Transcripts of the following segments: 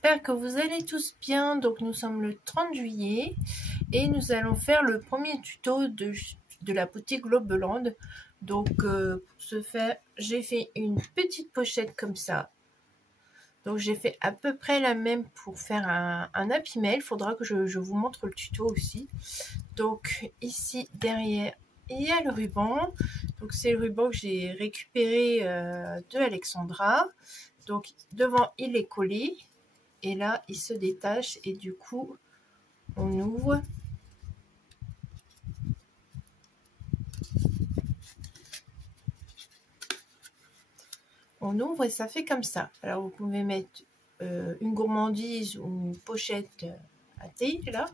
j'espère que vous allez tous bien. Donc nous sommes le 30 juillet et nous allons faire le premier tuto de la boutique Globeland. Donc pour ce faire, j'ai fait une petite pochette comme ça. Donc j'ai fait à peu près la même pour faire un Happy Mail. Il faudra que je vous montre le tuto aussi. Donc ici derrière, il y a le ruban. Donc c'est le ruban que j'ai récupéré de Alexandra. Donc devant il est collé et là il se détache et du coup on ouvre. On ouvre et ça fait comme ça. Alors vous pouvez mettre une gourmandise ou une pochette à thé là.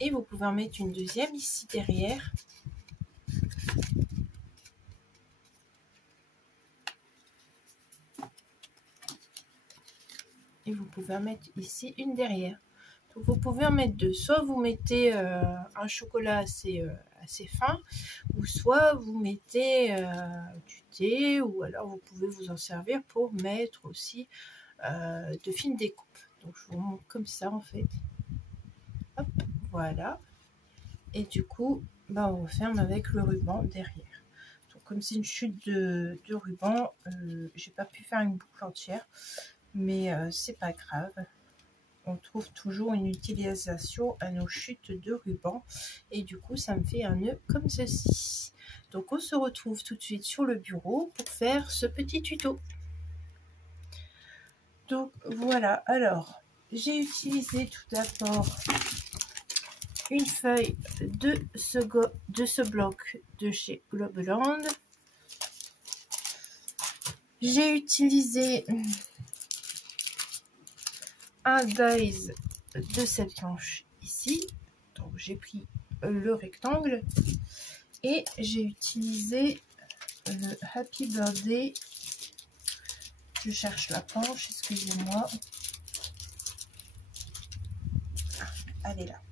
Et vous pouvez en mettre une deuxième ici derrière. Et vous pouvez en mettre ici une derrière. Donc vous pouvez en mettre deux. Soit vous mettez un chocolat assez fin, ou soit vous mettez du thé, ou alors vous pouvez vous en servir pour mettre aussi de fines découpes. Donc je vous montre comme ça en fait. Hop, voilà. Et du coup, bah, on referme avec le ruban derrière. Donc comme c'est une chute de ruban, j'ai pas pu faire une boucle entière, mais c'est pas grave. On trouve toujours une utilisation à nos chutes de ruban et du coup ça me fait un nœud comme ceci. Donc on se retrouve tout de suite sur le bureau pour faire ce petit tuto. Donc voilà, alors j'ai utilisé tout d'abord une feuille de ce bloc de chez Globeland. J'ai utilisé un dies de cette planche ici. Donc j'ai pris le rectangle et j'ai utilisé le Happy Birthday. Je cherche la planche, excusez-moi. Ah, elle est là.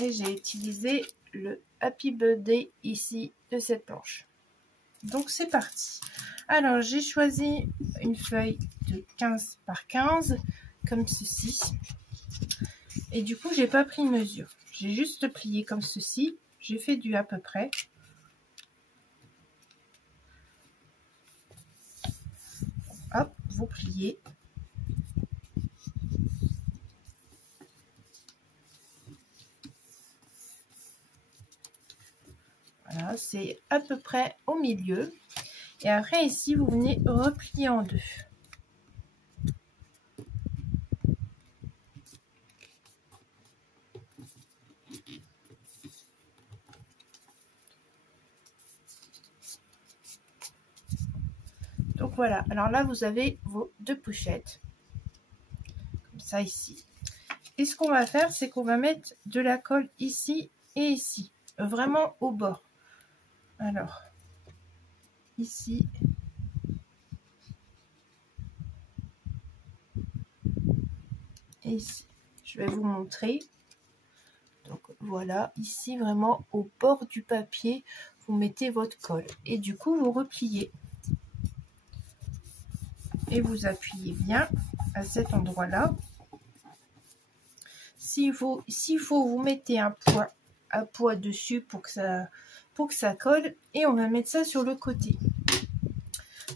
Et j'ai utilisé le Happy Birthday ici de cette planche. Donc c'est parti. Alors j'ai choisi une feuille de 15 par 15 comme ceci. Et du coup j'ai pas pris mesure. J'ai juste plié comme ceci. J'ai fait du à peu près. Hop, vous pliez. Voilà, c'est à peu près au milieu. Et après ici, vous venez replier en deux. Donc voilà, alors là vous avez vos deux pochettes. Comme ça ici. Et ce qu'on va faire, c'est qu'on va mettre de la colle ici et ici. Vraiment au bord. Alors, ici. Et ici. Je vais vous montrer. Donc voilà, ici vraiment au bord du papier, vous mettez votre colle. Et du coup, vous repliez. Et vous appuyez bien à cet endroit-là. S'il faut, vous mettez un poids dessus pour que ça colle. Et on va mettre ça sur le côté.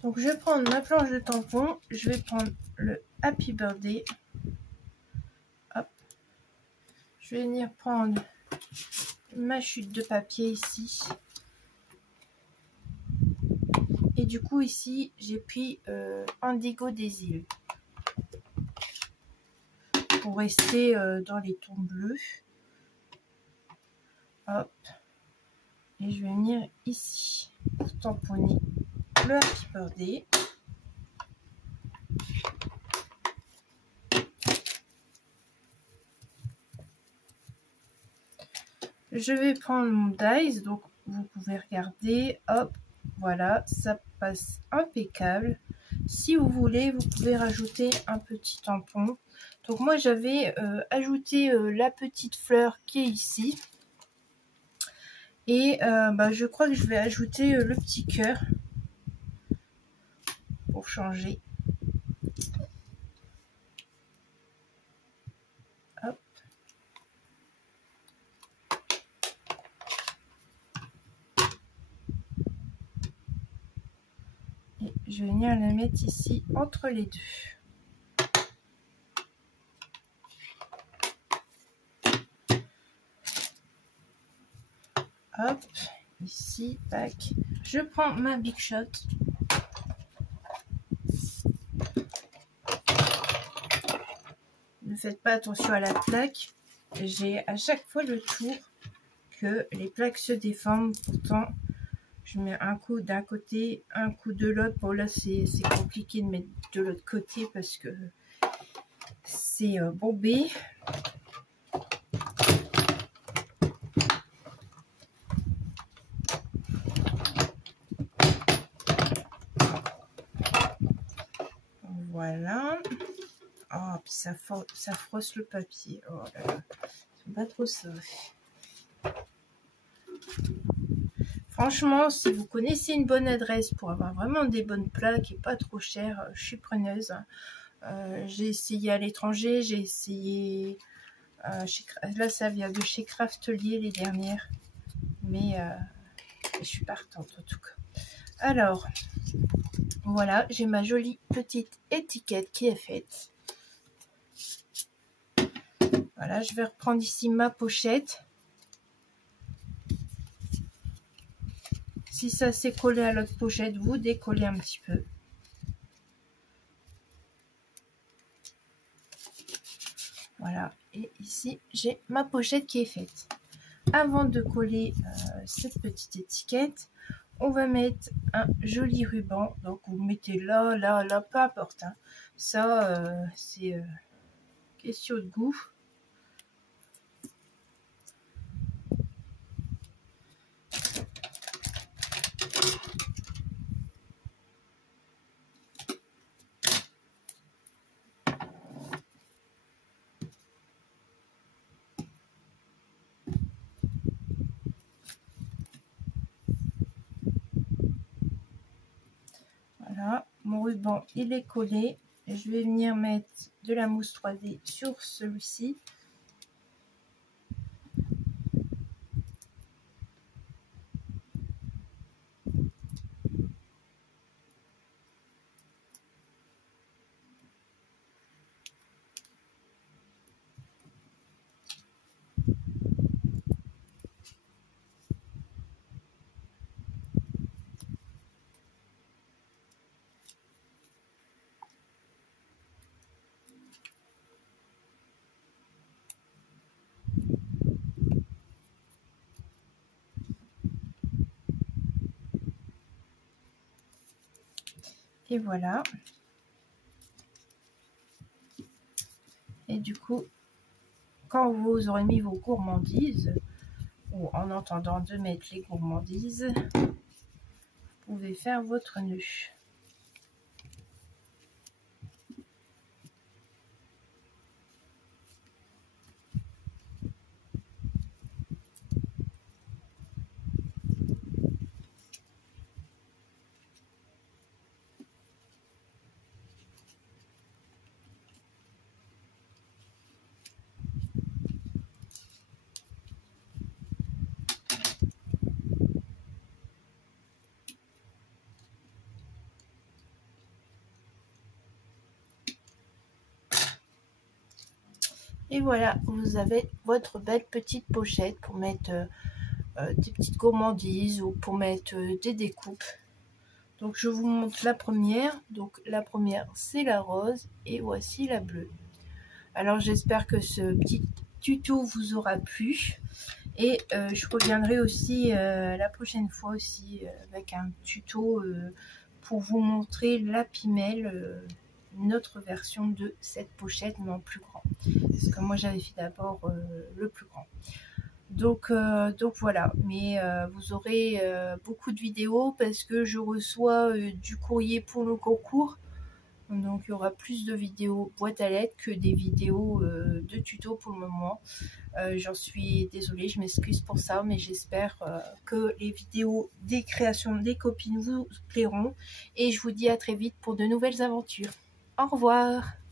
Donc je vais prendre ma planche de tampon. Je vais prendre le Happy Birthday. Hop. Je vais venir prendre ma chute de papier ici. Et du coup ici j'ai pris Indigo des îles. Pour rester dans les tons bleus. Hop. Et je vais venir ici pour tamponner le Happy Birthday. Je vais prendre mon dies, donc vous pouvez regarder, hop, voilà, ça passe impeccable. Si vous voulez, vous pouvez rajouter un petit tampon. Donc moi j'avais ajouté la petite fleur qui est ici. Et je crois que je vais ajouter le petit cœur. pour changer. Hop. Et je vais venir la mettre ici entre les deux. Hop, ici, tac. Je prends ma Big Shot. Ne faites pas attention à la plaque. J'ai à chaque fois le tour que les plaques se déforment. Pourtant, je mets un coup d'un côté, un coup de l'autre. Bon là, c'est compliqué de mettre de l'autre côté parce que c'est bombé. Voilà. Oh, puis ça froisse le papier. Oh là là. C'est pas trop ça. Franchement, si vous connaissez une bonne adresse pour avoir vraiment des bonnes plaques et pas trop cher, je suis preneuse. J'ai essayé à l'étranger, j'ai essayé... là, ça vient de chez Craftelier les dernières. Mais je suis partante en tout cas. Alors, voilà, j'ai ma jolie petite étiquette qui est faite. Voilà, je vais reprendre ici ma pochette. Si ça s'est collé à l'autre pochette, vous décollez un petit peu. Voilà, et ici, j'ai ma pochette qui est faite. Avant de coller cette petite étiquette, on va mettre un joli ruban. Donc, vous mettez là, là, là, peu importe. Hein. Ça, c'est question de goût. Voilà, mon ruban il est collé. Je vais venir mettre de la mousse 3D sur celui-ci. Et voilà. Et du coup, quand vous aurez mis vos gourmandises, ou en entendant de mettre les gourmandises, vous pouvez faire votre nœud. Et voilà, vous avez votre belle petite pochette pour mettre des petites gourmandises ou pour mettre des découpes. Donc je vous montre la première. Donc la première c'est la rose et voici la bleue. Alors j'espère que ce petit tuto vous aura plu. Et je reviendrai aussi la prochaine fois aussi avec un tuto pour vous montrer la Pimelle, notre version de cette pochette mais en plus grand. Parce que moi j'avais fait d'abord le plus grand. Donc voilà, mais vous aurez beaucoup de vidéos parce que je reçois du courrier pour le concours. Donc il y aura plus de vidéos boîte à lettres que des vidéos de tuto pour le moment. J'en suis désolée, je m'excuse pour ça, mais j'espère que les vidéos des créations des copines vous plairont. Et je vous dis à très vite pour de nouvelles aventures. Au revoir!